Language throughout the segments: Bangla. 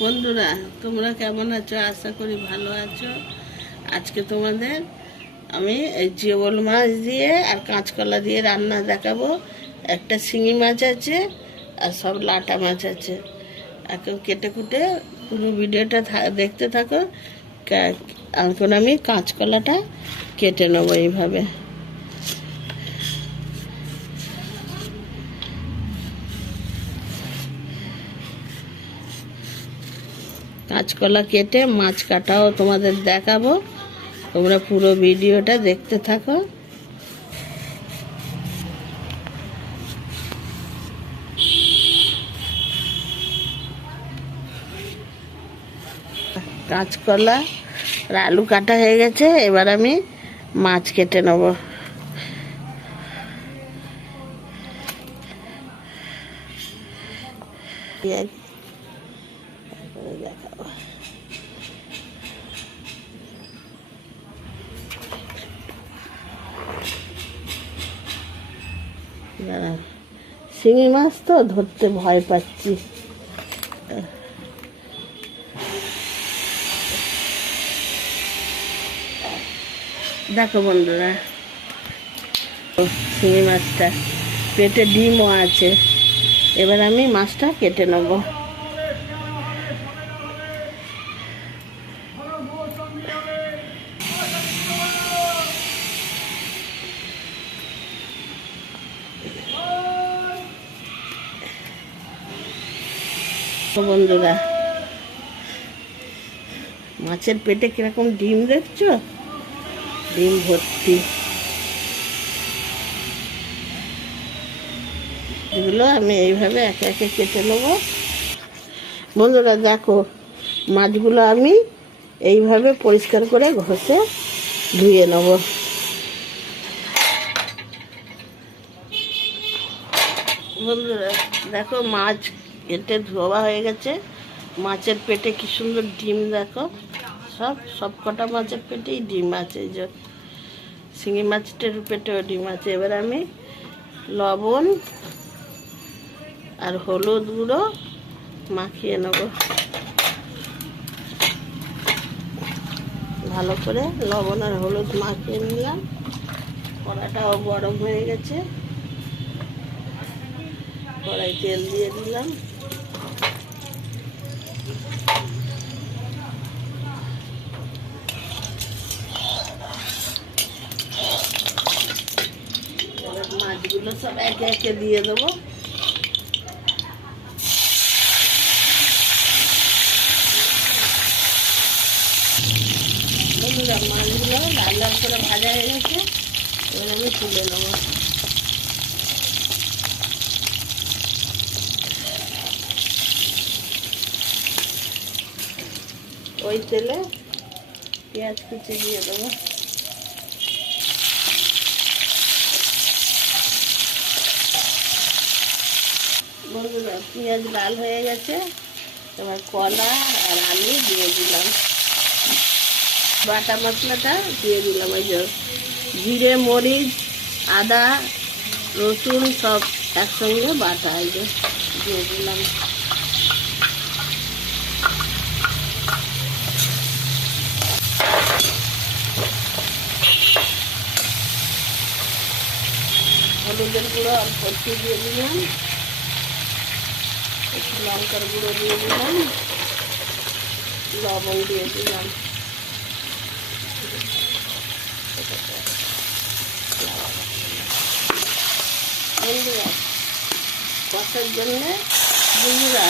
বন্ধুরা, তোমরা কেমন আছো? আশা করি ভালো আছো। আজকে তোমাদের আমি এই জিওল মাছ দিয়ে আর কাঁচকলা দিয়ে রান্না দেখাবো। একটা শিঙি মাছ আছে আর সব লাটা মাছ আছে। এখন কেটে কুটে পুরো ভিডিওটা দেখতে থাকো। এখন আমি কাঁচকলাটা কেটে নেব এইভাবে। কাঁচকলা কেটে মাছ কাটাও তোমাদের দেখাবো। তোমরা পুরো ভিডিওটা দেখতে থাকো। কাঁচকলা আর আলু কাটা হয়ে গেছে, এবার আমি মাছ কেটে নেব। দেখাবো। শিঙি মাছ তো ধরতে ভয় পাচ্ছি। দেখো বন্ধুরা, শিঙি মাছটা। পেটে ডিমও আছে। এবার আমি মাছটা কেটে নেব। বন্ধুরা। মাছের পেটে কীরকম ডিম দেখছ? ডিম ভর্তি। এগুলো আমি এইভাবে একে একে কেটে নেব। বন্ধুরা, দেখো, মাছগুলো আমি এইভাবে পরিষ্কার করে ঘষে ধুয়ে নেব। বন্ধুরা, দেখো মাছ কেটে ধোয়া হয়ে গেছে। মাছের পেটে কি সুন্দর ডিম দেখো। সব সব কটা মাছের পেটেই ডিম আছে এই যে। শিঙি মাছটার পেটেও ডিম আছে। এবার আমি লবণ আর হলুদ গুঁড়ো মাখিয়ে নেব। ভালো করে লবণ আর হলুদ মাখিয়ে নিলাম। কড়াটাও গরম হয়ে গেছে। কড়াই তেল দিয়ে দিলাম এবার মাছগুলো সব একে একে দিয়ে দেবো। বন্ধুরা, মাছগুলো লাল লাল করে ভাজা হয়ে গেছে, এবার আমি তুলে নেব। ওই তেলে পেঁয়াজ কুচি দিয়ে দেবো বন্ধুরা পেঁয়াজ লাল হয়ে গেছে। এবার কলা আর আলু দিয়ে দিলাম। বাটা মশলাটা দিয়ে দিলাম, ওই যে জিরে, মরিচ, আদা, রসুন সব একসঙ্গে বাটা, এই যে দিয়ে দিলাম। হলুদের গুঁড়ো অল্প দিয়ে দিলাম। একটু লঙ্কার গুঁড়ো দিয়ে দিলাম। লবণ দিয়ে দিলাম। বন্ধুরা কষার জন্যে বন্ধুরা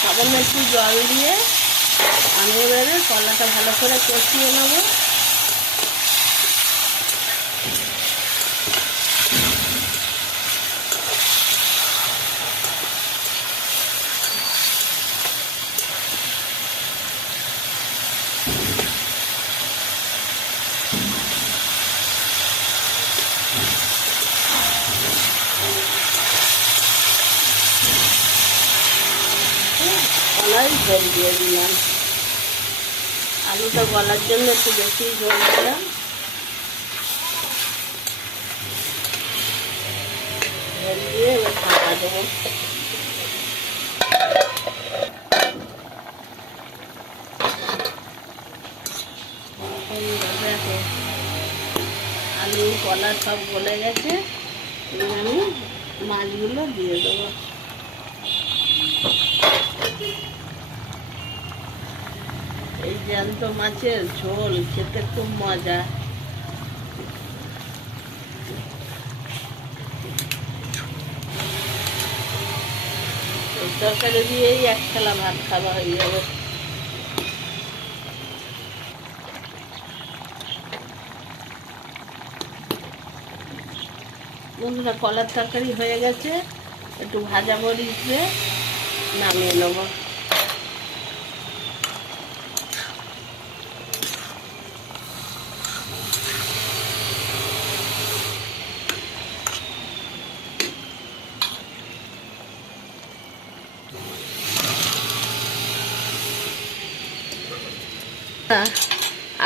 সামান্য একটু জল দিয়ে আমি এবারে কলাটা ভালো করে কষিয়ে নেব। জল দিয়ে দিলাম। আলুটা গলার জন্য একটু বেশি জল দিলাম। আলু, কলা সব গলে গেছে। আমি মাছগুলো দিয়ে দেবো। এই জ্যান্ত মাছের ঝোল, খেতে খুব মজা। তরকারি দিয়েই এক থালা ভাত খাওয়া হয়ে যাবে। বন্ধুরা, কলার তরকারি হয়ে গেছে। একটু ভাজা মরিচ দিয়ে নামিয়ে নেব।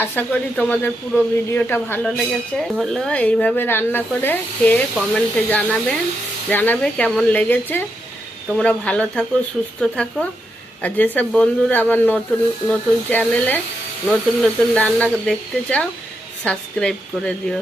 আশা করি তোমাদের পুরো ভিডিওটা ভালো লেগেছে। হলো এইভাবে রান্না করে খেয়ে কমেন্টে জানাবেন, জানাবে কেমন লেগেছে। তোমরা ভালো থাকো, সুস্থ থাকো। আর যেসব বন্ধুরা আমার নতুন নতুন চ্যানেলে নতুন নতুন রান্না দেখতে চাও সাবস্ক্রাইব করে দিও।